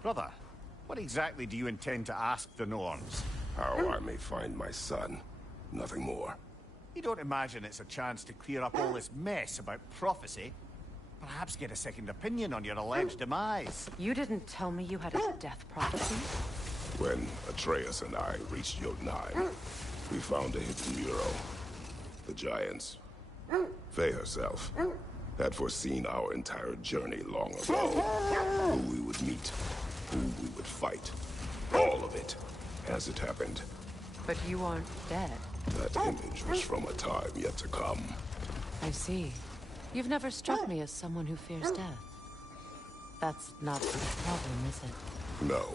Brother, what exactly do you intend to ask the Norns? How I may find my son. Nothing more. You don't imagine it's a chance to clear up all this mess about prophecy? Perhaps get a second opinion on your alleged demise. You didn't tell me you had a death prophecy? When Atreus and I reached Jotunheim, we found a hidden mural. The Giants, Faye herself, had foreseen our entire journey long ago. Who we would meet, who we would fight. All of it, as it happened. But you aren't dead. That image was from a time yet to come. I see. You've never struck me as someone who fears death. That's not the problem, is it? No.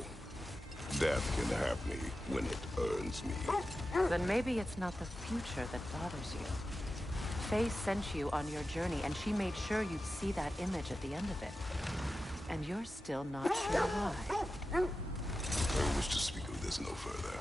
Death can have me when it earns me. Then maybe it's not the future that bothers you. Faye sent you on your journey, and she made sure you'd see that image at the end of it. And you're still not sure why. I wish to speak of this no further.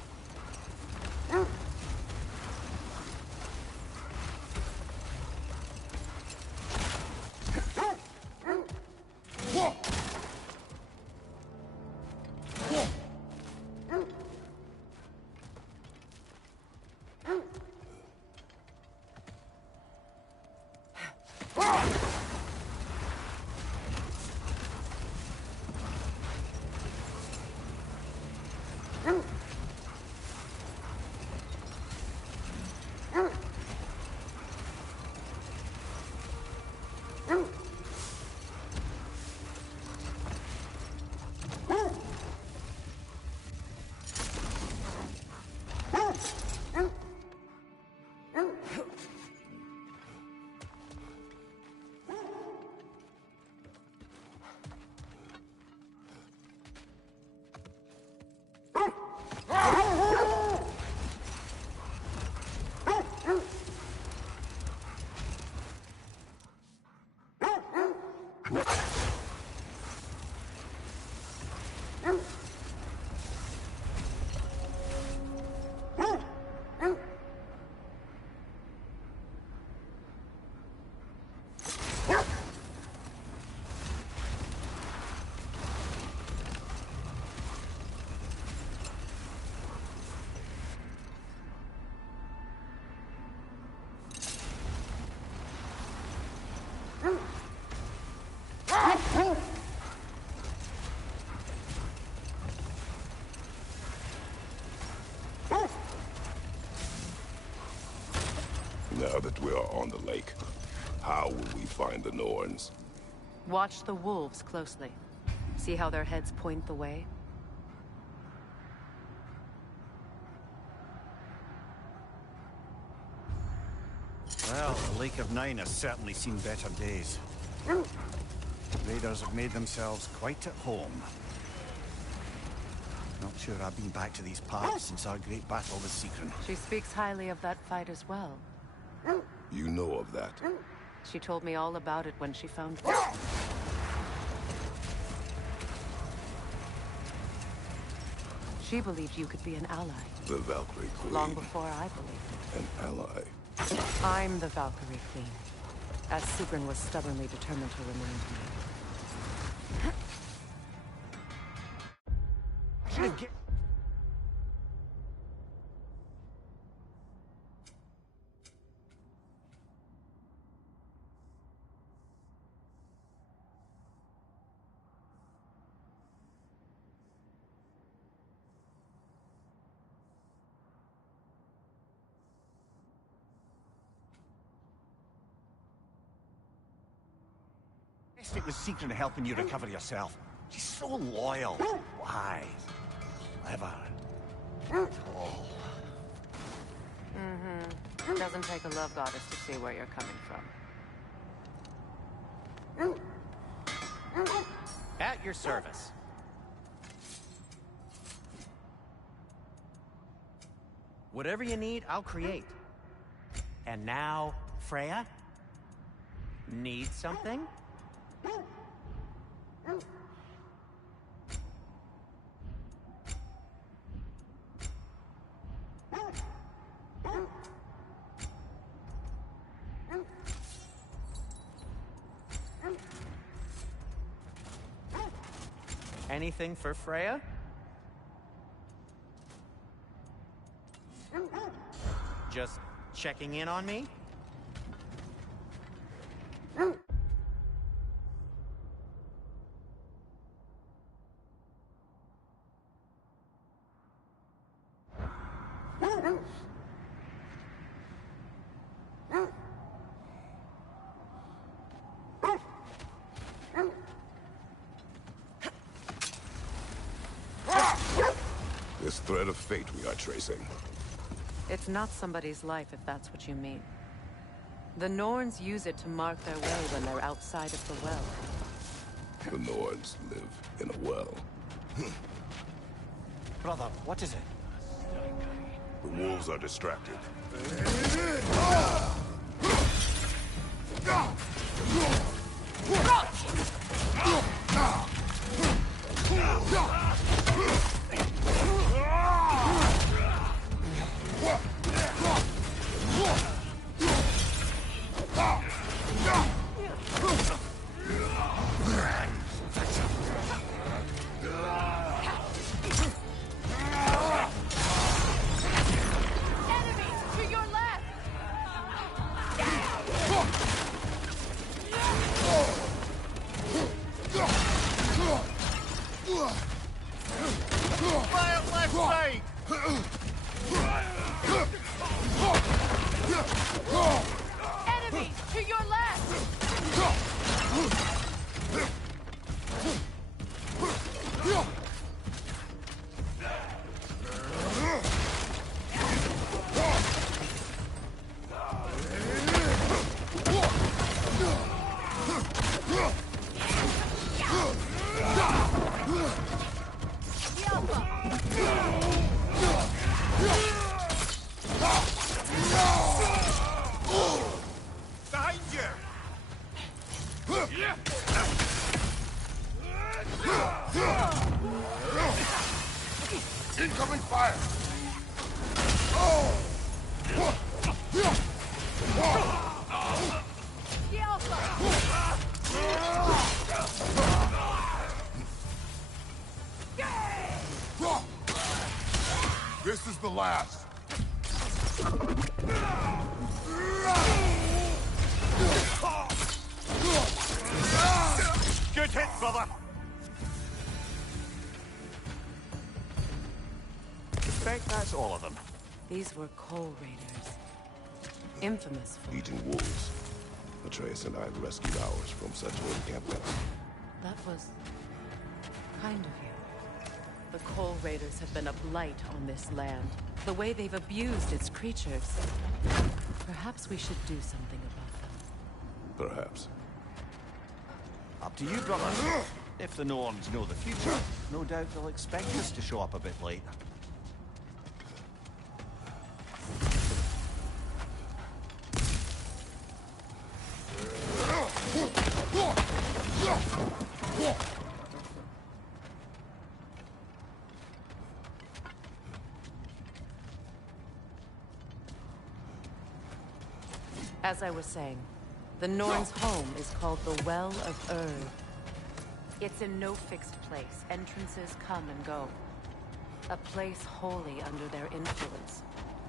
Now that we are on the lake, how will we find the Norns? Watch the wolves closely. See how their heads point the way? Well, the Lake of Nine has certainly seen better days. Raiders have made themselves quite at home. Not sure I've been back to these parts since our great battle with Seekron. She speaks highly of that fight as well. You know of that? She told me all about it when she found me. She believed you could be an ally. The Valkyrie Queen. Long before I believed it. An ally. I'm the Valkyrie Queen, as Seekron was stubbornly determined to remind me. It was Seekron helping you recover yourself. She's so loyal, wise, clever, tall. Mm-hmm. Doesn't take a love goddess to see where you're coming from. At your service. Whatever you need, I'll create. And now, Freya? Need something? Anything for Freya? Just checking in on me? This thread of fate we are tracing. It's not somebody's life, if that's what you mean. The Norns use it to mark their way when they're outside of the well. The Norns live in a well. Brother, what is it? The wolves are distracted. Enemy to your Behind you! Incoming fire! This is the last. Good hit, brother! Suspect that's all of them. These were coal raiders. Infamous for. Eating wolves. Atreus and I rescued ours from such encampments. That was kind of you. The Coal Raiders have been a blight on this land. The way they've abused its creatures. Perhaps we should do something about them. Perhaps. Up to you, brother. If the Norns know the future, no doubt they'll expect us to show up a bit late. As I was saying, the Norn's home is called the Well of Erd. It's in no fixed place. Entrances come and go. A place wholly under their influence,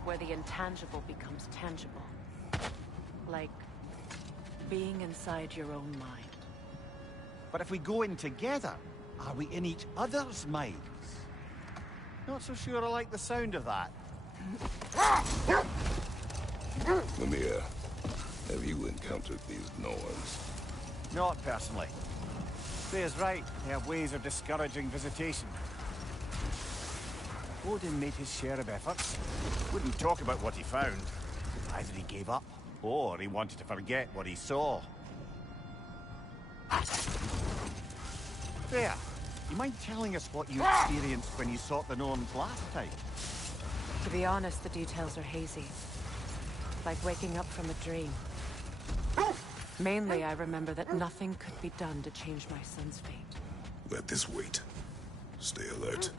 where the intangible becomes tangible. Like being inside your own mind. But if we go in together, are we in each other's minds? Not so sure I like the sound of that. Mimir, have you encountered these Norns? Not personally. Freya's right. They have ways of discouraging visitation. Odin made his share of efforts. Wouldn't talk about what he found. Either he gave up, or he wanted to forget what he saw. Freya, you mind telling us what you experienced when you sought the Norns last time? To be honest, the details are hazy. Like waking up from a dream. Mainly, I remember that nothing could be done to change my son's fate. Let this wait. Stay alert.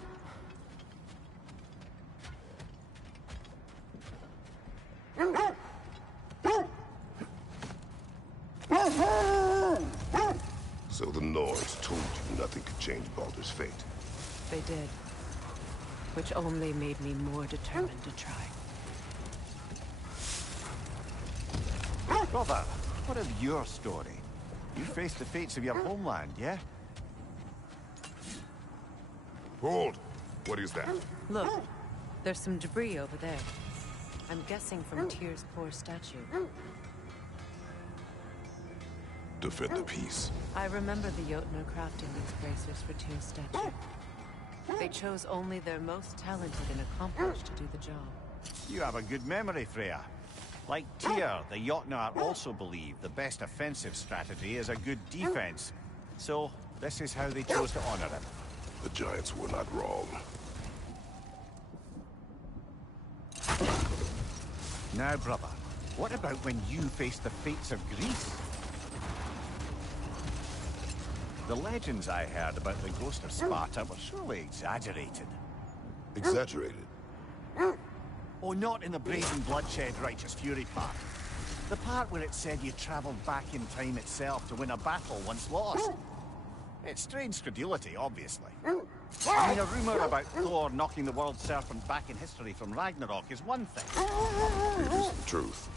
So the Norns told you nothing could change Baldur's fate. They did. Which only made me more determined to try. Brother, what of your story? You faced the fates of your homeland, yeah? Hold! What is that? Look, there's some debris over there. I'm guessing from Tyr's poor statue. Defend the peace. I remember the Jotnar crafting these bracers for Tyr's statue. They chose only their most talented and accomplished to do the job. You have a good memory, Freya. Like Tyr, the Jotnar also believe the best offensive strategy is a good defense. So, this is how they chose to honor him. The Giants were not wrong. Now, brother, what about when you faced the fates of Greece? The legends I heard about the ghost of Sparta were surely exaggerated. Exaggerated? Oh, not in the brazen bloodshed righteous fury part. The part where it said you traveled back in time itself to win a battle once lost. It's strange credulity, obviously. I mean, a rumor about Thor knocking the world serpent back in history from Ragnarok is one thing. It is the truth.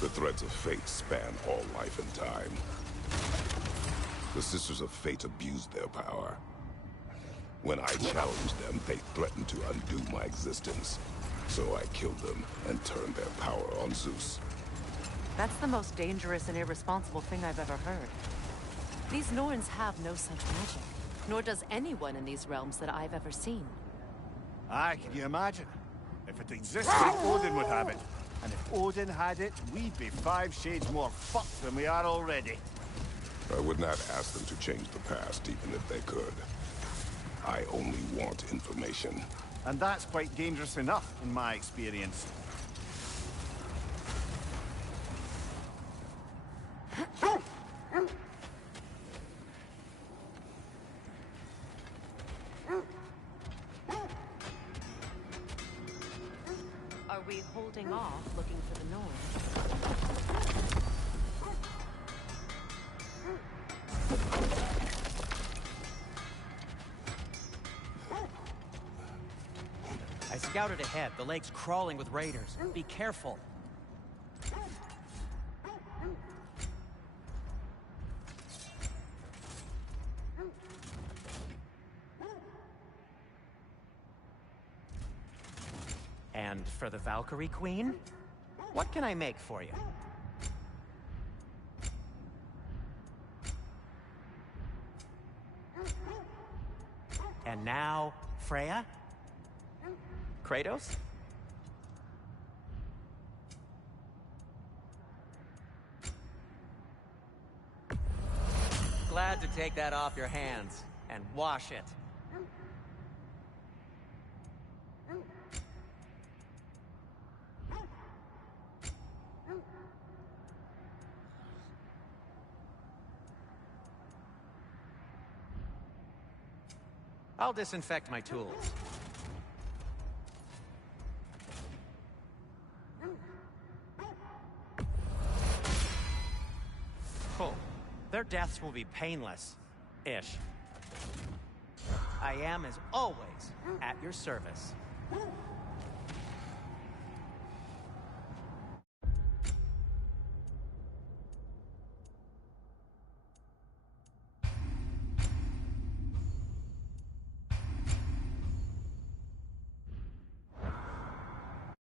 The threads of fate span all life and time. The Sisters of Fate abused their power. When I challenged them, they threatened to undo my existence. So I killed them and turned their power on Zeus. That's the most dangerous and irresponsible thing I've ever heard. These Norns have no such magic, nor does anyone in these realms that I've ever seen. Aye, can you imagine? If it existed, Odin would have it. And if Odin had it, we'd be 5 shades more fucked than we are already. I would not ask them to change the past, even if they could. I only want information. And that's quite dangerous enough, in my experience. Are we holding off, looking for the Norns? I scouted ahead. The lake's crawling with raiders. Be careful. And for the Valkyrie Queen? What can I make for you? And now, Freya? Kratos? Glad to take that off your hands and wash it. I'll disinfect my tools. Cool. Their deaths will be painless-ish. I am, as always, at your service.